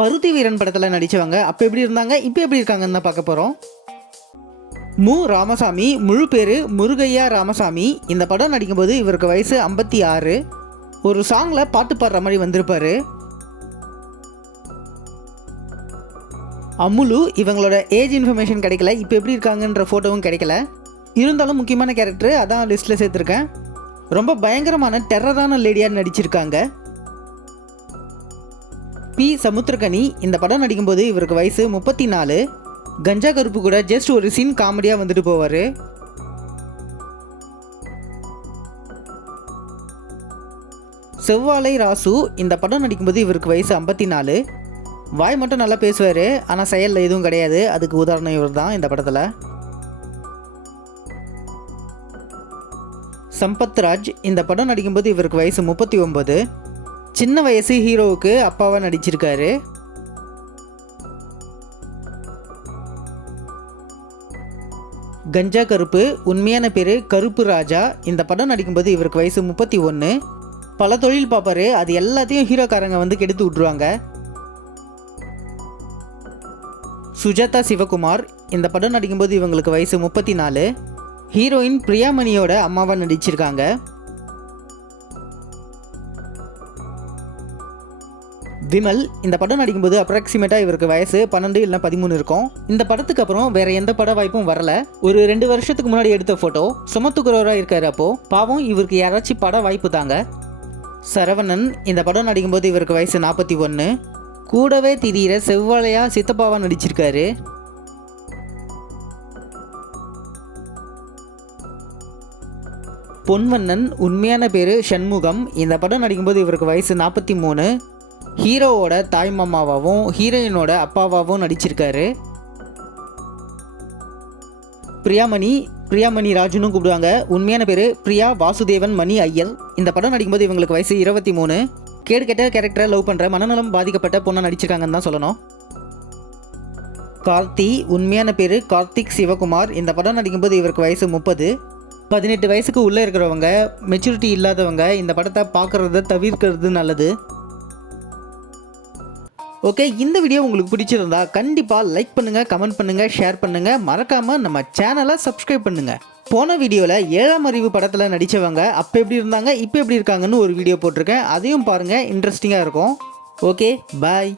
பருத்தி வீரன் படத்தில் நடித்தவங்க அப்போ எப்படி இருந்தாங்க, இப்போ எப்படி இருக்காங்கன்னு தான் பார்க்க போகிறோம். மு ராமசாமி, முழு பேர் முருகையா ராமசாமி. இந்த படம் நடிக்கும்போது இவருக்கு வயசு 56. ஒரு சாங்கில் பாட்டு பாடுற மாதிரி வந்திருப்பார். அமுலு, இவங்களோட ஏஜ் இன்ஃபர்மேஷன் கிடைக்கல, இப்போ எப்படி இருக்காங்கன்ற ஃபோட்டோவும் கிடைக்கல. இருந்தாலும் முக்கியமான கேரக்டர் அதான் லிஸ்ட்டில் சேர்த்துருக்கேன். ரொம்ப பயங்கரமான டெரரான லேடியாக நடிச்சிருக்காங்க. பி சமுத்திரகனி, இந்த படம் நடிக்கும்போது இவருக்கு வயசு 34. கஞ்சா கருப்பு கூட ஜஸ்ட் ஒரு சீன் காமெடியாக வந்துட்டு போவார். செவ்வாழை ராசு, இந்த படம் நடிக்கும்போது இவருக்கு வயசு 54. வாய் மட்டும் நல்லா பேசுவார், ஆனால் செயலில் எதுவும் கிடையாது. அதுக்கு உதாரணம் இவர் தான் இந்த படத்தில். சம்பத்ராஜ், இந்த படம் நடிக்கும்போது இவருக்கு வயசு 39. சின்ன வயசு ஹீரோவுக்கு அப்பாவாக நடிச்சிருக்காரு. கஞ்சா கருப்பு, உண்மையான பேர் கருப்பு ராஜா. இந்த படம் நடிக்கும்போது இவருக்கு வயசு 31. பல தொழில் பார்ப்பாரு, அது எல்லாத்தையும் ஹீரோக்காரங்க வந்து கெடுத்து விட்ருவாங்க. சுஜாதா சிவகுமார், இந்த படம் நடிக்கும்போது இவங்களுக்கு வயசு 34. ஹீரோயின் பிரியாமணியோட அம்மாவாக நடிச்சிருக்காங்க. விமல், இந்த படம் நடிக்கும்போது அப்ராக்சிமேட்டாக இவருக்கு வயசு 12 இல்லைனா 13 இருக்கும். இந்த படத்துக்கு அப்புறம் வேற எந்த பட வாய்ப்பும் வரல. ஒரு 2 வருஷத்துக்கு முன்னாடி எடுத்த ஃபோட்டோ. சுமத்துக்குறவராக இருக்காரு. அப்போ பாவம், இவருக்கு யாராச்சும் பட வாய்ப்பு தாங்க. சரவணன், இந்த படம் நடிக்கும்போது இவருக்கு வயசு 41. கூடவே திடீர செவ்வாழையா சித்தப்பாவாக நடிச்சிருக்காரு. பொன்வண்ணன், உண்மையான பேர் சண்முகம். இந்த படம் நடிக்கும்போது இவருக்கு வயசு 43. ஹீரோவோட தாய் மாமாவாகவும் ஹீரோயினோட அப்பாவாகவும் நடிச்சிருக்காரு. பிரியாமணி ராஜுன்னு கூப்பிடுவாங்க. உண்மையான பேர் பிரியா வாசுதேவன் மணி ஐயல். இந்த படம் நடிக்கும்போது இவங்களுக்கு வயசு 23. கேடு கெட்ட கேரக்டரை லவ் பண்ணுற மனநலம் பாதிக்கப்பட்ட பொண்ணை நடிச்சிருக்காங்கன்னு தான் சொல்லணும். கார்த்தி, உண்மையான பேர் கார்த்திக் சிவகுமார். இந்த படம் நடிக்கும்போது இவருக்கு வயசு 30. 18 வயசுக்கு உள்ளே இருக்கிறவங்க, மெச்சூரிட்டி இல்லாதவங்க இந்த படத்தை பார்க்குறத தவிர்க்கிறது நல்லது. ஓகே, இந்த வீடியோ உங்களுக்கு பிடிச்சிருந்தா கண்டிப்பாக லைக் பண்ணுங்கள், கமெண்ட் பண்ணுங்கள், ஷேர் பண்ணுங்கள். மறக்காமல் நம்ம சேனலை சப்ஸ்கிரைப் பண்ணுங்கள். போன வீடியோவில் 7ஆம் அறிவு படத்தில் நடித்தவங்க அப்போ எப்படி இருந்தாங்க, இப்போ எப்படி இருக்காங்கன்னு ஒரு வீடியோ போட்டிருக்கேன். அதையும் பாருங்கள், இன்ட்ரெஸ்டிங்காக இருக்கும். ஓகே, பாய்.